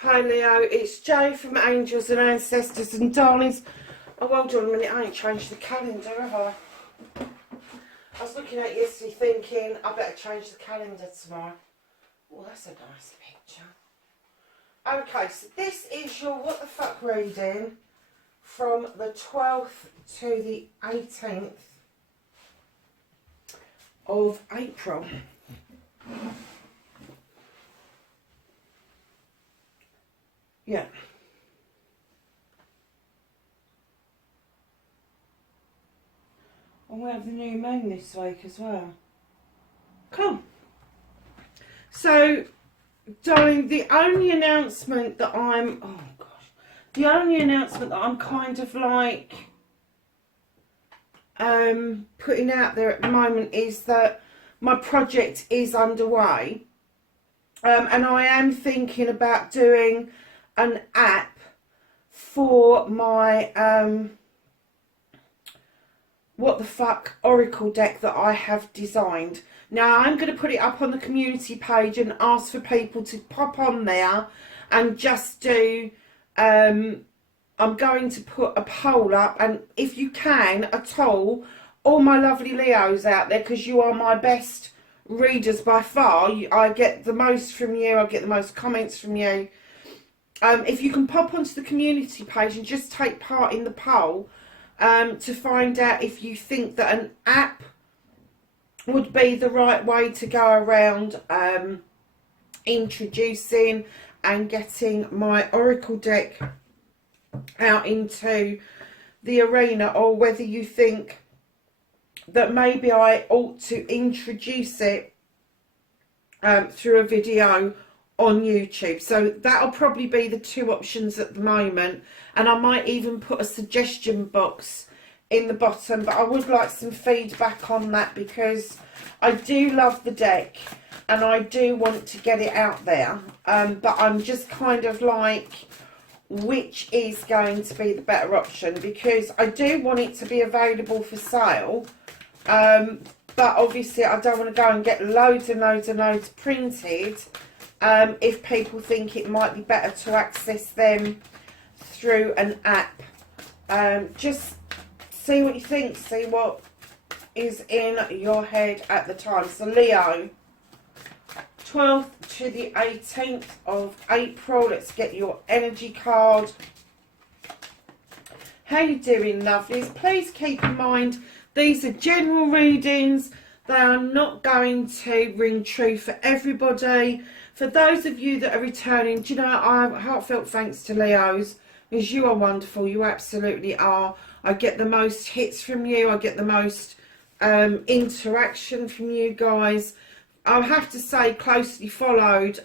Hi Leo, it's Jo from Angels and Ancestors and Darlings. Oh, hold on a minute, I ain't changed the calendar, have I? I was looking at it yesterday thinking I better change the calendar tomorrow. Oh, that's a nice picture. Okay, so this is your What the Fuck reading from the 12th to the 18th of April. Yeah. And we have the new moon this week as well. Cool. So, darling, the only announcement that I'm... Oh, gosh. The only announcement that I'm kind of like... putting out there at the moment is that my project is underway. And I am thinking about doing an app for my What the Fuck Oracle deck that I have designed. Now I'm going to put it up on the community page and ask for people to pop on there and just do, I'm going to put a poll up, and if you can at all my lovely Leos out there, because you are my best readers by far, I get the most from you, I get the most comments from you. If you can pop onto the community page and just take part in the poll to find out if you think that an app would be the right way to go around introducing and getting my Oracle deck out into the arena, or whether you think that maybe I ought to introduce it through a video on YouTube. So that'll probably be the two options at the moment, and I might even put a suggestion box in the bottom, but I would like some feedback on that, because I do love the deck and I do want to get it out there, but I'm just kind of like, which is going to be the better option, because I do want it to be available for sale, but obviously I don't want to go and get loads and loads and loads printed if people think it might be better to access them through an app. Just see what you think, see what is in your head at the time. So Leo, 12th to the 18th of April, let's get your energy card. How you doing, lovelies? Please keep in mind, these are general readings. They are not going to ring true for everybody. For those of you that are returning, do you know, I have heartfelt thanks to Leos, because you are wonderful. You absolutely are. I get the most hits from you. I get the most interaction from you guys. I'll have to say closely followed,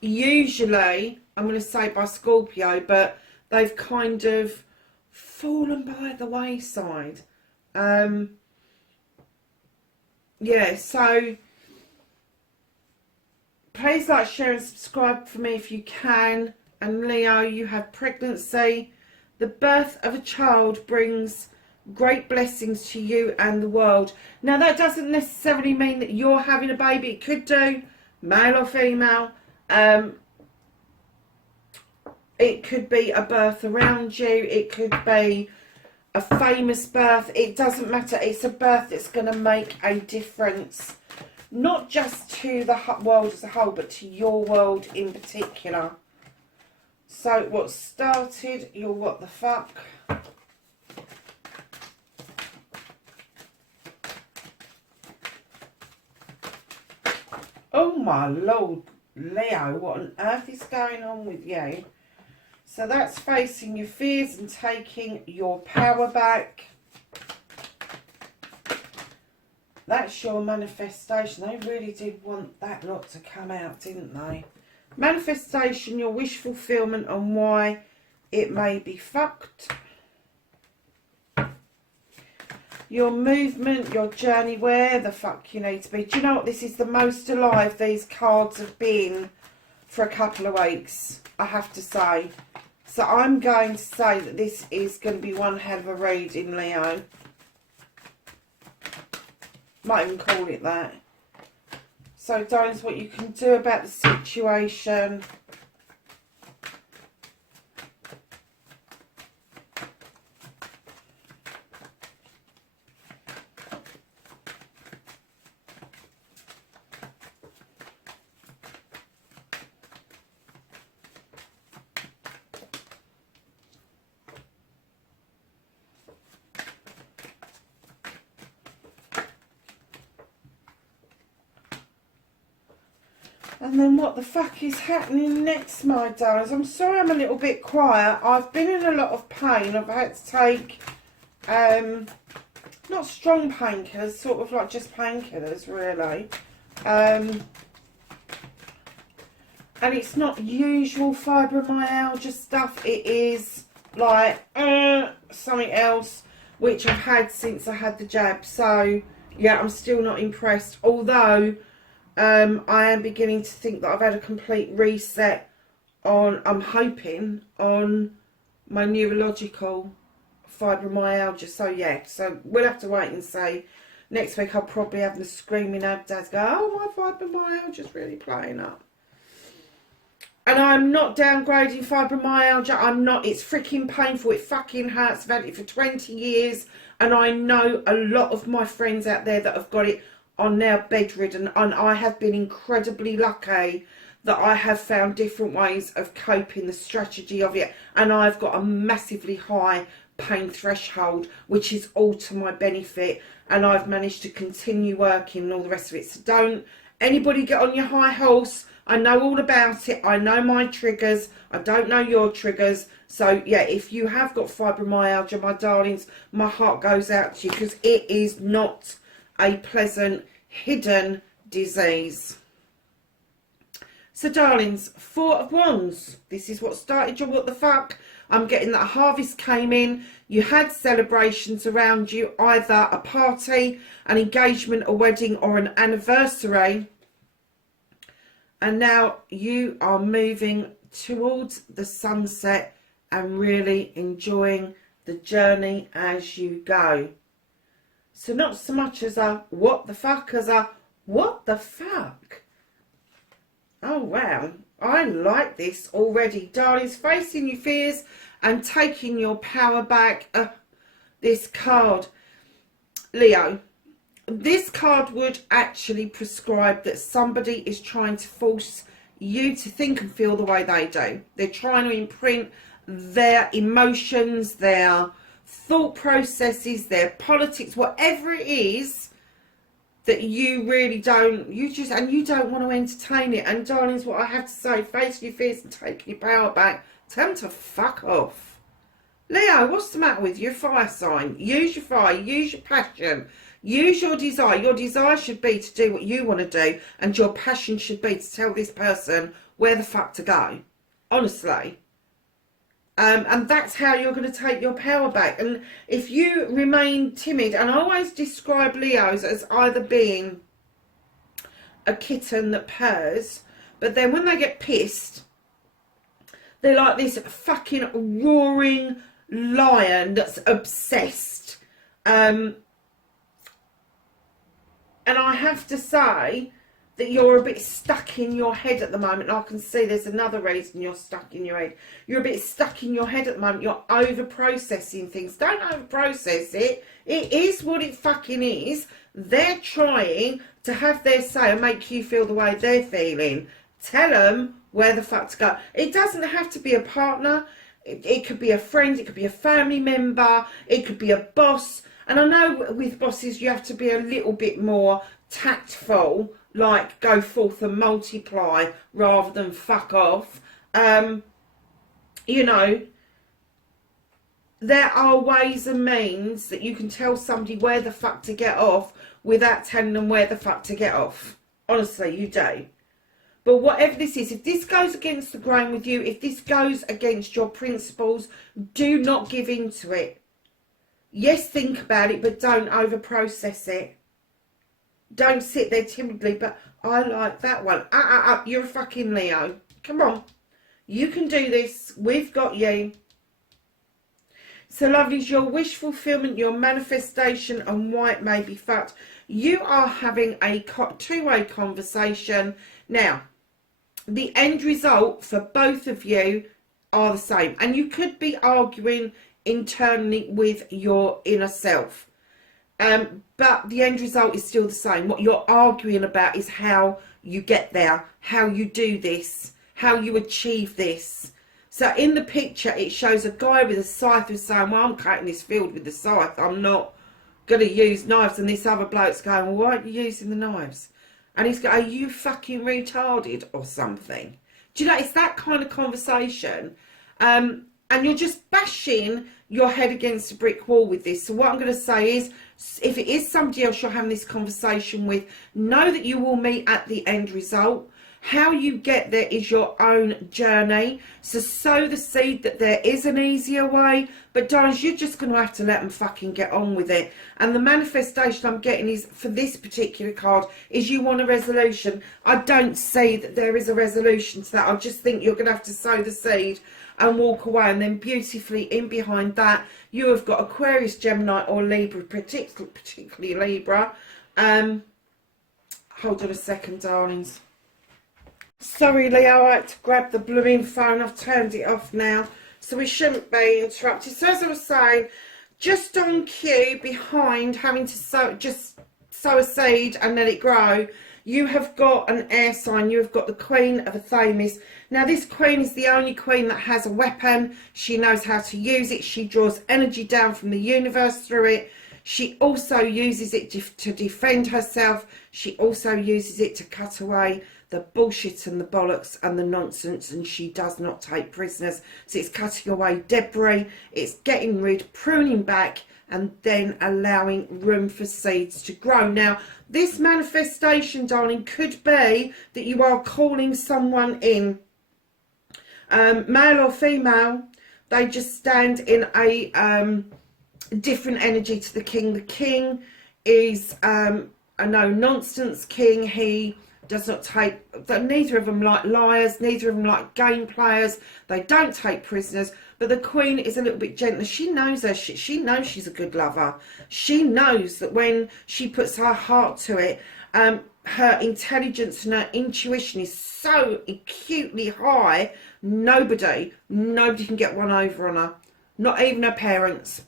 usually, I'm going to say by Scorpio, but they've kind of fallen by the wayside. Yeah, so please like, share and subscribe for me if you can. And Leo, you have pregnancy. The birth of a child brings great blessings to you and the world. Now that doesn't necessarily mean that you're having a baby. It could do, male or female. It could be a birth around you. It could be a famous birth. It doesn't matter. It's a birth that's going to make a difference, not just to the world as a whole, but to your world in particular. So what started your what the fuck? Oh my lord, Leo, what on earth is going on with you? So that's facing your fears and taking your power back. That's your manifestation. They really did want that lot to come out, didn't they? Manifestation, your wish fulfillment, and why it may be fucked. your movement, your journey, where the fuck you need to be. Do you know what? This is the most alive these cards have been for a couple of weeks, I have to say. So I'm going to say that this is going to be one hell of a reading, Leo. Might even call it that. So, darlings, what you can do about the situation. And then what the fuck is happening next, my darlings? I'm sorry I'm a little bit quiet. I've been in a lot of pain. I've had to take, not strong painkillers, sort of like just painkillers, really. And it's not usual fibromyalgia stuff. It is like something else, which I've had since I had the jab. So, yeah, I'm still not impressed. Although I am beginning to think that I've had a complete reset on, I'm hoping, on my neurological fibromyalgia. So, yeah, so we'll have to wait and see. Next week I'll probably have the screaming abdads go, oh, my fibromyalgia's really playing up. And I'm not downgrading fibromyalgia. I'm not. It's freaking painful. It fucking hurts. I've had it for 20 years. And I know a lot of my friends out there that have got it are now bedridden, and I have been incredibly lucky that I have found different ways of coping, the strategy of it, and I've got a massively high pain threshold, which is all to my benefit, and I've managed to continue working and all the rest of it. So don't anybody get on your high horse. I know all about it. I know my triggers. I don't know your triggers. So yeah, if you have got fibromyalgia, my darlings, my heart goes out to you, because it is not a pleasant hidden disease. So darlings, Four of Wands, this is what started your what the fuck. I'm getting that a harvest came in. You had celebrations around you, either a party, an engagement, a wedding, or an anniversary, and now you are moving towards the sunset and really enjoying the journey as you go. So not so much as a what the fuck as a what the fuck. Oh wow, I like this already. Darlings, facing your fears and taking your power back. This card, Leo, this card would actually prescribe that somebody is trying to force you to think and feel the way they do. They're trying to imprint their emotions, their thought processes, their politics, whatever it is that you really don't, and you don't want to entertain it. And darlings, what I have to say, facing your fears and taking your power back, tell them to fuck off. Leo, what's the matter with you? Fire sign. Use your fire, use your passion, use your desire. Your desire should be to do what you want to do, and your passion should be to tell this person where the fuck to go. Honestly. And that's how you're going to take your power back. And if you remain timid, and I always describe Leos as either being a kitten that purrs, but then when they get pissed, they're like this fucking roaring lion that's obsessed. And I have to say that you're a bit stuck in your head at the moment. And I can see there's another reason you're stuck in your head. You're a bit stuck in your head at the moment. You're over-processing things. Don't over-process it. It is what it fucking is. They're trying to have their say and make you feel the way they're feeling. Tell them where the fuck to go. It doesn't have to be a partner. It could be a friend. It could be a family member. It could be a boss. And I know with bosses you have to be a little bit more tactful, like go forth and multiply rather than fuck off. You know, there are ways and means that you can tell somebody where the fuck to get off without telling them where the fuck to get off. Honestly, you do. But whatever this is, if this goes against the grain with you, if this goes against your principles, do not give in to it. Yes, think about it, but don't over-process it. Don't sit there timidly, but I like that one. You're a fucking Leo. Come on. You can do this. We've got you. So, lovelies, your wish fulfillment, your manifestation, and why it may be fucked. You are having a two-way conversation. Now, the end result for both of you are the same. And you could be arguing internally with your inner self. But the end result is still the same. What you're arguing about is how you get there, how you do this, how you achieve this. So in the picture, it shows a guy with a scythe who's saying, well, I'm cutting this field with the scythe. I'm not going to use knives. And this other bloke's going, well, why aren't you using the knives? And he's going, are you fucking retarded or something? Do you know, it's that kind of conversation. And you're just bashing your head against a brick wall with this. So what I'm going to say is, if it is somebody else you're having this conversation with, know that you will meet at the end result. How you get there is your own journey. So sow the seed that there is an easier way. But darlings, you're just going to have to let them fucking get on with it. And the manifestation I'm getting is, for this particular card, is you want a resolution. I don't see that there is a resolution to that. I just think you're going to have to sow the seed and walk away. And then beautifully in behind that, you have got Aquarius, Gemini or Libra, particularly Libra. Hold on a second, darlings. Sorry, Leo, I had to grab the blooming phone. I've turned it off now, so we shouldn't be interrupted. So as I was saying, just on cue, behind having to sow a seed and let it grow, you have got an air sign. You have got the Queen of Athames. Now, this queen is the only queen that has a weapon. She knows how to use it. She draws energy down from the universe through it. She also uses it to defend herself. She also uses it to cut away the bullshit and the bollocks and the nonsense, and she does not take prisoners. So it's cutting away debris, it's getting rid, pruning back, and then allowing room for seeds to grow. Now, this manifestation, darling, could be that you are calling someone in, male or female. They just stand in a different energy to the king. The king is a no-nonsense king. He does not take, neither of them like liars, neither of them like game players. They don't take prisoners. But the queen is a little bit gentler. She knows her shit. She knows she's a good lover. She knows that when she puts her heart to it, her intelligence and her intuition is so acutely high, nobody can get one over on her. Not even her parents.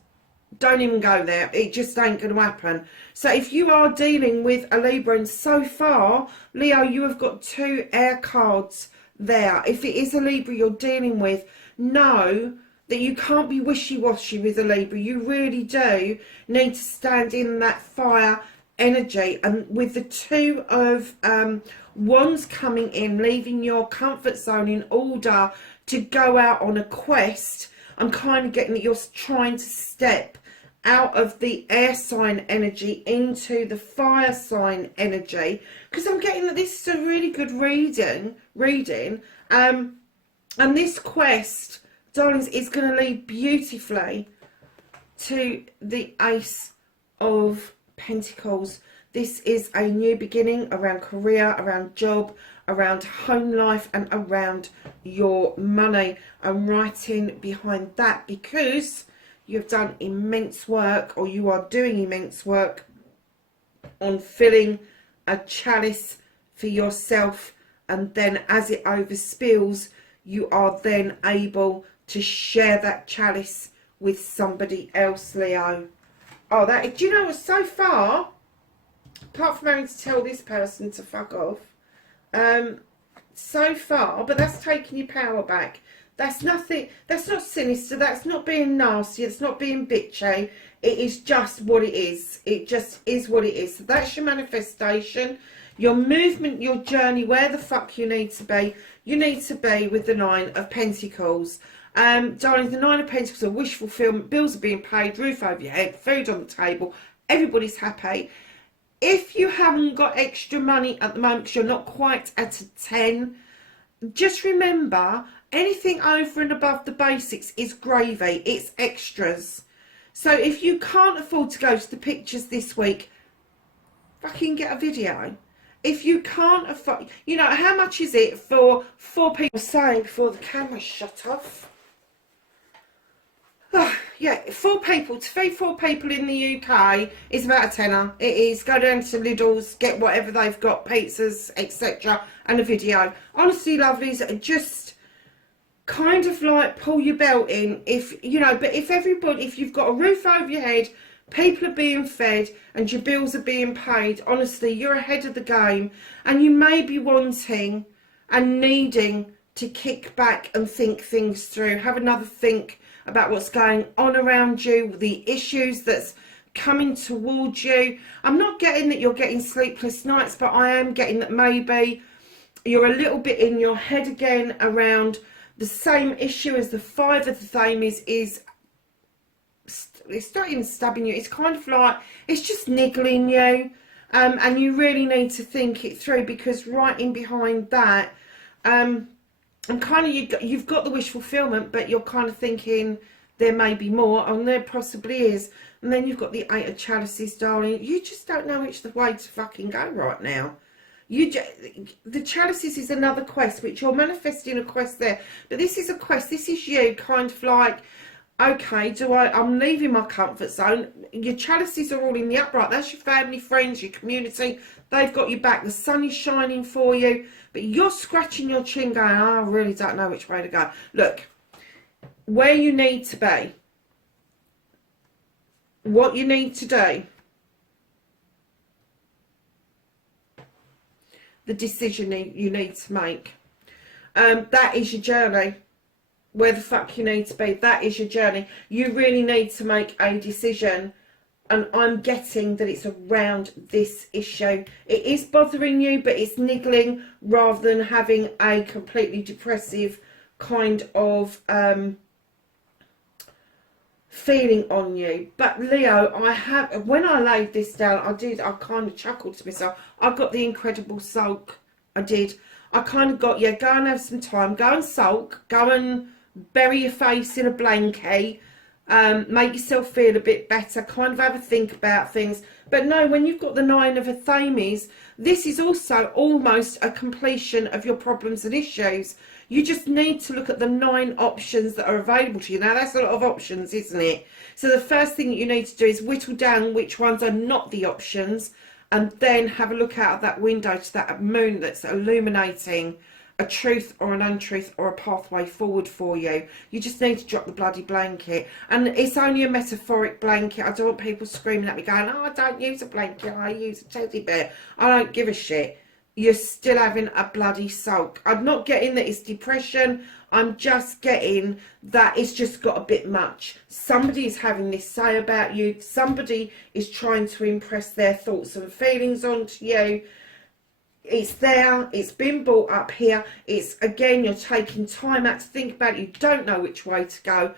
Don't even go there. It just ain't going to happen. So if you are dealing with a Libra, and so far, Leo, you have got 2 air cards there. If it is a Libra you're dealing with, know that you can't be wishy-washy with a Libra. You really do need to stand in that fire energy. And with the 2 of Wands coming in, leaving your comfort zone in order to go out on a quest, I'm kind of getting that you're trying to step out of the air sign energy into the fire sign energy, because I'm getting that this is a really good reading. And this quest, darlings, is going to lead beautifully to the Ace of Pentacles. This is a new beginning around career, around job, around home life, and around your money. I'm writing behind that because you've done immense work, or you are doing immense work on filling a chalice for yourself, and then as it overspills, you are then able to share that chalice with somebody else, Leo. Oh, do you know what, so far, apart from having to tell this person to fuck off, so far, but that's taking your power back. That's nothing, that's not sinister, that's not being nasty, it's not being bitchy. It is just what it is. It just is what it is. So that's your manifestation, your movement, your journey, where the fuck you need to be. You need to be with the 9 of Pentacles. Darling, the 9 of Pentacles are wish fulfillment, bills are being paid, roof over your head, food on the table, everybody's happy. If you haven't got extra money at the moment because you're not quite at a 10, just remember, anything over and above the basics is gravy. It's extras. So if you can't afford to go to the pictures this week, fucking get a video. If you can't afford, you know, how much is it for 4 people? Saying before the camera shut off. Yeah, 4 people, to feed 4 people in the UK is about a tenner. It is. Go down to Lidl's, get whatever they've got, pizzas, etc. and a video. Honestly, lovelies, just kind of like pull your belt in. If, you know, but if everybody, if you've got a roof over your head, people are being fed and your bills are being paid, honestly, you're ahead of the game. And you may be wanting and needing to kick back and think things through. Have another think about what's going on around you, the issues that's coming towards you. I'm not getting that you're getting sleepless nights, but I am getting that maybe you're a little bit in your head again around the same issue as the 5 of the Thames is. It's not even stabbing you, it's kind of like, it's just niggling you, and you really need to think it through, because right in behind that, and kind of you've got the wish fulfillment, but you're kind of thinking there may be more, and there possibly is. And then you've got the 8 of Chalices, darling. You just don't know which the way to fucking go right now. The Chalices is another quest, which you're manifesting a quest there, but this is a quest. This is you kind of like, okay, I'm leaving my comfort zone. Your Chalices are all in the upright. That's your family, friends, your community. They've got you back. The sun is shining for you. But you're scratching your chin going, oh, I really don't know which way to go. Look, where you need to be. What you need to do. The decision you need to make. That is your journey. Where the fuck you need to be. That is your journey. You really need to make a decision. And I'm getting that it's around this issue. It is bothering you, but it's niggling rather than having a completely depressive kind of feeling on you. But Leo, when I laid this down, I kind of chuckled to myself. I got the incredible sulk. I did. I kind of got, yeah, go and have some time. Go and sulk. Go and bury your face in a blanket. Make yourself feel a bit better, kind of have a think about things. But no, when you've got the 9 of Athames, this is also almost a completion of your problems and issues. You just need to look at the 9 options that are available to you. Now, that's a lot of options, isn't it? So the first thing that you need to do is whittle down which ones are not the options, and then have a look out of that window to that moon that's illuminating a truth or an untruth or a pathway forward for you. You just need to drop the bloody blanket. And it's only a metaphoric blanket. I don't want people screaming at me going, oh, I don't use a blanket, I use a teddy bear. I don't give a shit. You're still having a bloody sulk. I'm not getting that it's depression. I'm just getting that it's just got a bit much. Somebody is having this say about you. Somebody is trying to impress their thoughts and feelings onto you. It's there, it's been brought up here. It's, again, you're taking time out to think about it. You don't know which way to go.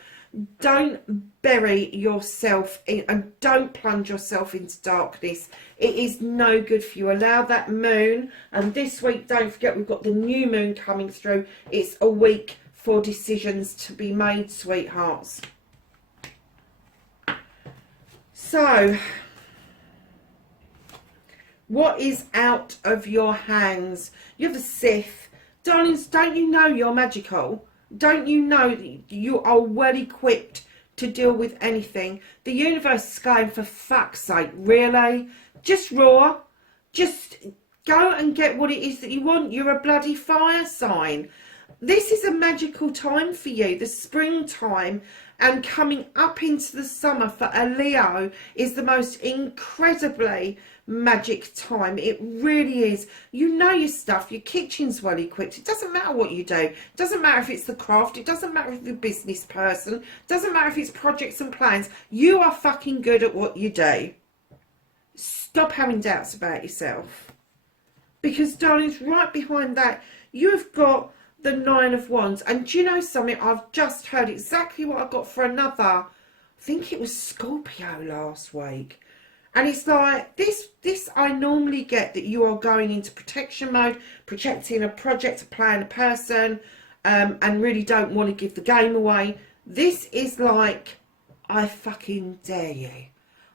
Don't bury yourself in, and don't plunge yourself into darkness. It is no good for you. Allow that moon, and this week, don't forget, we've got the new moon coming through. It's a week for decisions to be made, sweethearts. So, what is out of your hands? You have a Sith. Darlings, don't you know you're magical? Don't you know that you are well equipped to deal with anything? The universe is going, for fuck's sake, really? Just roar. Just go and get what it is that you want. You're a bloody fire sign. This is a magical time for you. The springtime and coming up into the summer for a Leo is the most incredibly magic time. It really is. You know your stuff. Your kitchen's well equipped. It doesn't matter what you do. It doesn't matter if it's the craft. It doesn't matter if you're a business person. It doesn't matter if it's projects and plans. You are fucking good at what you do. Stop having doubts about yourself. Because, darlings, right behind that, you've got the 9 of Wands. And do you know something? I've just heard exactly what I got for another, I think it was Scorpio last week. And it's like, this I normally get that you are going into protection mode, protecting a project, a plan, a person, and really don't want to give the game away. This is like, I fucking dare you.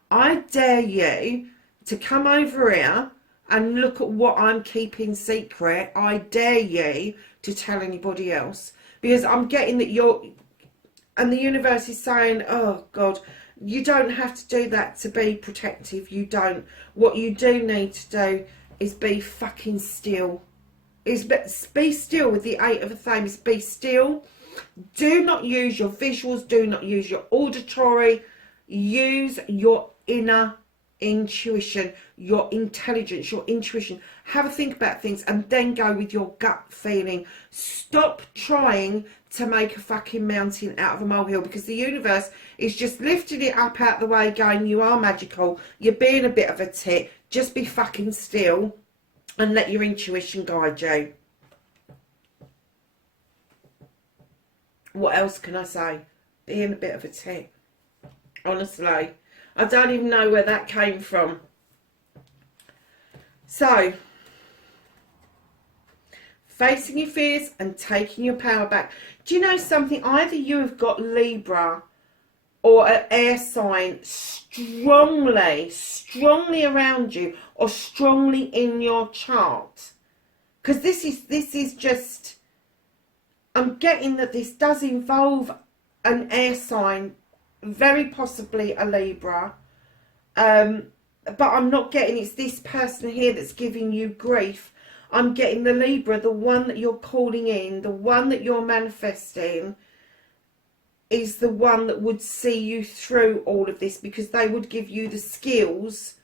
I dare you to come over here and look at what I'm keeping secret. I dare you to tell anybody else. Because I'm getting that you're... And the universe is saying, oh, God, you don't have to do that to be protective. You don't. What you do need to do is be fucking still. Be still with the Eight of the Thames. Be still. Do not use your visuals. Do not use your auditory. Use your inner intuition, your intelligence, your intuition. Have a think about things and then go with your gut feeling. Stop trying to make a fucking mountain out of a molehill, because the universe is just lifting it up out the way, going, you are magical, you're being a bit of a tit, just be fucking still and let your intuition guide you. What else can I say? Being a bit of a tit. Honestly, I don't even know where that came from. So, facing your fears and taking your power back. Do you know something? Either you have got Libra or an air sign strongly around you, or strongly in your chart. Because this is just, I'm getting that this does involve an air sign, very possibly a Libra. But I'm not getting it's this person here that's giving you grief. I'm getting the Libra, the one that you're calling in, the one that you're manifesting, is the one that would see you through all of this, because they would give you the skills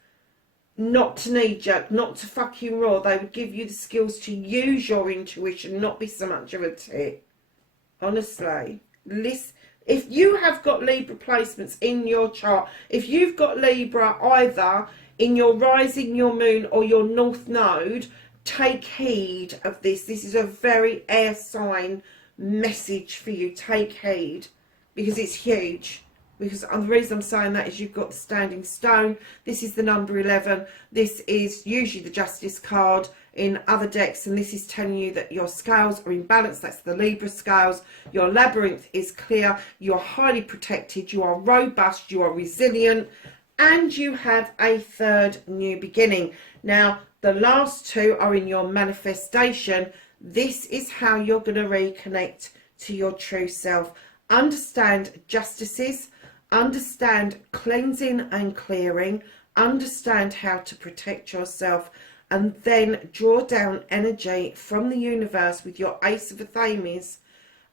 not to knee-jerk, not to fucking roar. They would give you the skills to use your intuition, not be so much of a tit. Honestly. Listen, if you have got Libra placements in your chart, if you've got Libra either in your rising, your moon, or your north node, take heed of this. This is a very air sign message for you. Take heed, because it's huge. Because the reason I'm saying that is you've got the standing stone. This is the number 11. This is usually the Justice card in other decks, and this is telling you that your scales are in balance. That's the Libra scales. Your labyrinth is clear. You're highly protected. You are robust. You are resilient. And you have a third new beginning. Now, the last two are in your manifestation. This is how you're going to reconnect to your true self. Understand justices, understand cleansing and clearing, understand how to protect yourself, and then draw down energy from the universe with your Ace of Thames,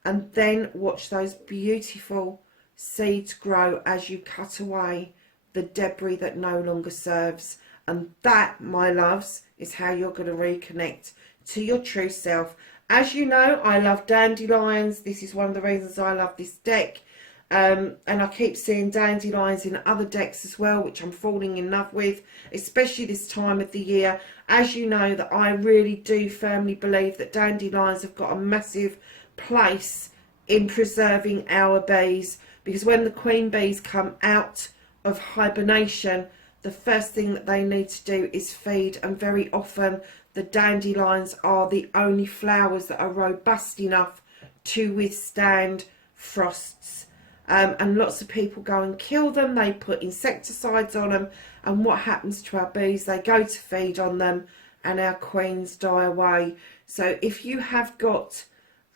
and then watch those beautiful seeds grow as you cut away the debris that no longer serves. And that, my loves, is how you're going to reconnect to your true self. As you know, I love dandelions. This is one of the reasons I love this deck. And I keep seeing dandelions in other decks as well, which I'm falling in love with, especially this time of the year. As you know, that I really do firmly believe that dandelions have got a massive place in preserving our bees, because when the queen bees come out of hibernation, the first thing that they need to do is feed, and very often the dandelions are the only flowers that are robust enough to withstand frosts. And lots of people go and kill them. They put insecticides on them, and what happens to our bees? They go to feed on them and our queens die away. So if you have got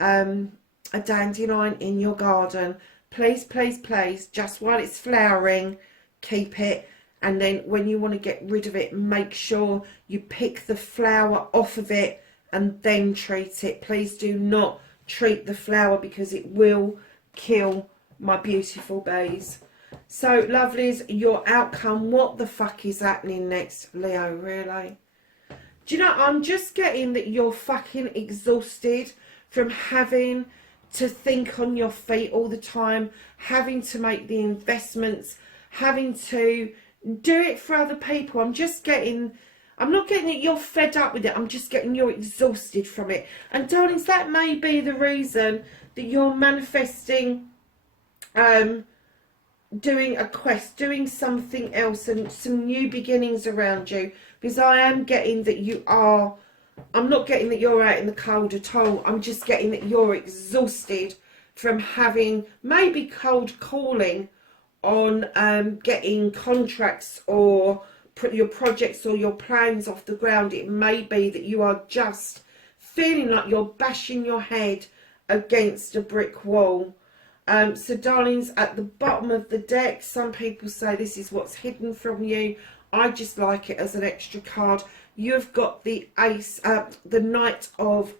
a dandelion in your garden, please, please, please, just while it's flowering, keep it. And then when you want to get rid of it, make sure you pick the flower off of it and then treat it. Please do not treat the flower, because it will kill my beautiful bees. So, lovelies, your outcome. What the fuck is happening next, Leo? Really? Do you know, I'm just getting that you're fucking exhausted from having to think on your feet all the time, having to make the investments, having to do it for other people. I'm just getting, I'm not getting that you're fed up with it. I'm just getting you're exhausted from it. And darlings, that may be the reason that you're manifesting doing a quest, doing something else, and some new beginnings around you. Because I am getting that you are, I'm not getting that you're out in the cold at all. I'm just getting that you're exhausted from having maybe cold calling, on getting contracts or your projects or your plans off the ground. It may be that you are just feeling like you're bashing your head against a brick wall. So darlings, at the bottom of the deck, some people say this is what's hidden from you. I just like it as an extra card. You've got the ace, the Knight of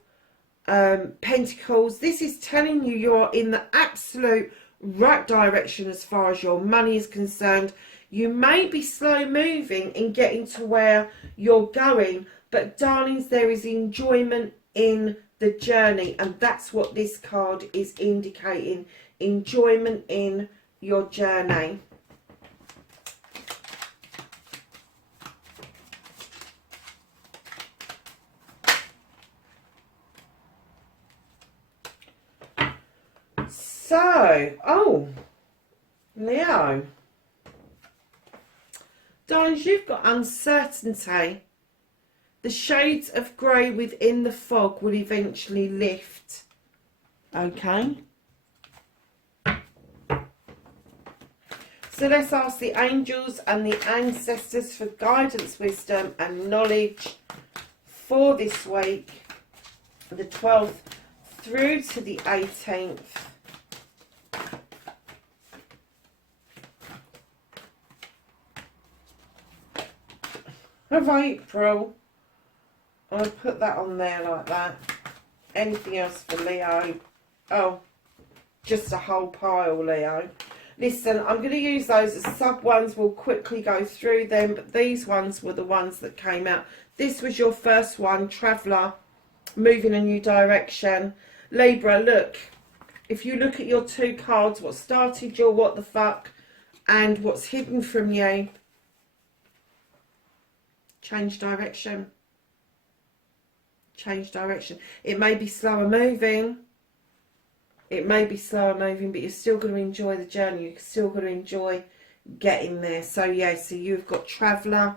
Pentacles. This is telling you you're in the absolute right direction as far as your money is concerned. You may be slow moving in getting to where you're going, but darlings, there is enjoyment in the journey, and that's what this card is indicating. Enjoyment in your journey. So, oh, Leo. Darlings, you've got uncertainty. The shades of grey within the fog will eventually lift. Okay. So let's ask the angels and the ancestors for guidance, wisdom and knowledge for this week, the 12th through to the 18th. Of April. I'll put that on there like that. Anything else for Leo? Oh, just a whole pile, Leo. Listen, I'm going to use those as sub ones. We'll quickly go through them, but these ones were the ones that came out. This was your first one, Traveller, moving a new direction. Libra, look, if you look at your two cards, what started your what the fuck and what's hidden from you, change direction. Change direction. It may be slower moving. It may be slower moving, but you're still going to enjoy the journey. You're still going to enjoy getting there. So, yeah, so you've got Traveller,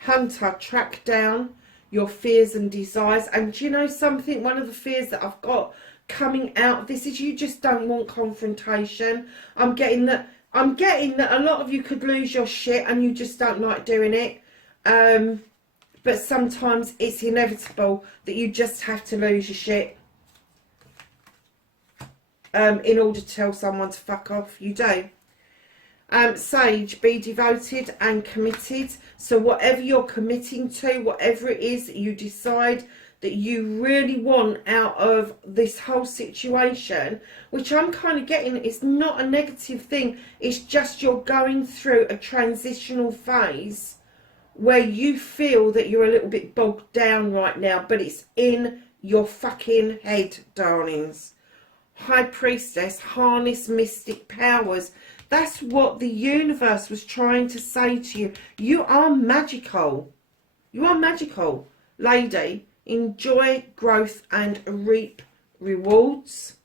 Hunter, track down your fears and desires. And do you know something? One of the fears that I've got coming out of this is you just don't want confrontation. I'm getting that a lot of you could lose your shit and you just don't like doing it. But sometimes it's inevitable that you just have to lose your shit in order to tell someone to fuck off. You do. Sage, be devoted and committed. So whatever you're committing to, whatever it is that you decide that you really want out of this whole situation, which I'm kind of getting, it's not a negative thing. It's just you're going through a transitional phase where you feel that you're a little bit bogged down right now, but it's in your fucking head, darlings. High Priestess, harness mystic powers. That's what the universe was trying to say to you. You are magical. You are magical, lady. Enjoy growth and reap rewards.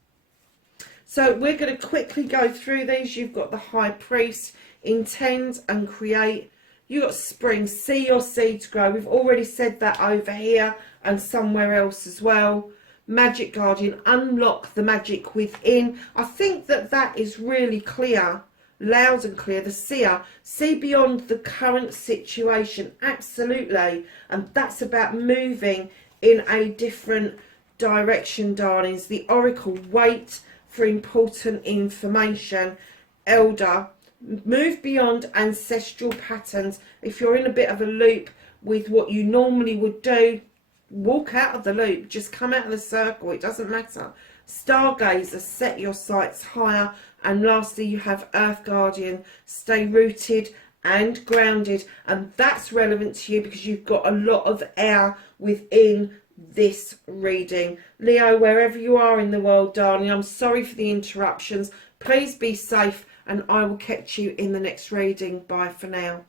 So we're going to quickly go through these. You've got the High Priest, intend and create. You've got Spring, see your seeds grow. We've already said that over here and somewhere else as well. Magic Guardian, unlock the magic within. I think that is really clear, loud and clear. The Seer, see beyond the current situation, absolutely. And that's about moving in a different direction, darlings. The Oracle, wait for important information. Elder, move beyond ancestral patterns. If you're in a bit of a loop with what you normally would do, walk out of the loop. Just come out of the circle. It doesn't matter. Stargazer, set your sights higher. And lastly, you have Earth Guardian, stay rooted and grounded. And that's relevant to you because you've got a lot of air within this reading. Leo, wherever you are in the world, darling, I'm sorry for the interruptions. Please be safe, and I will catch you in the next reading. Bye for now.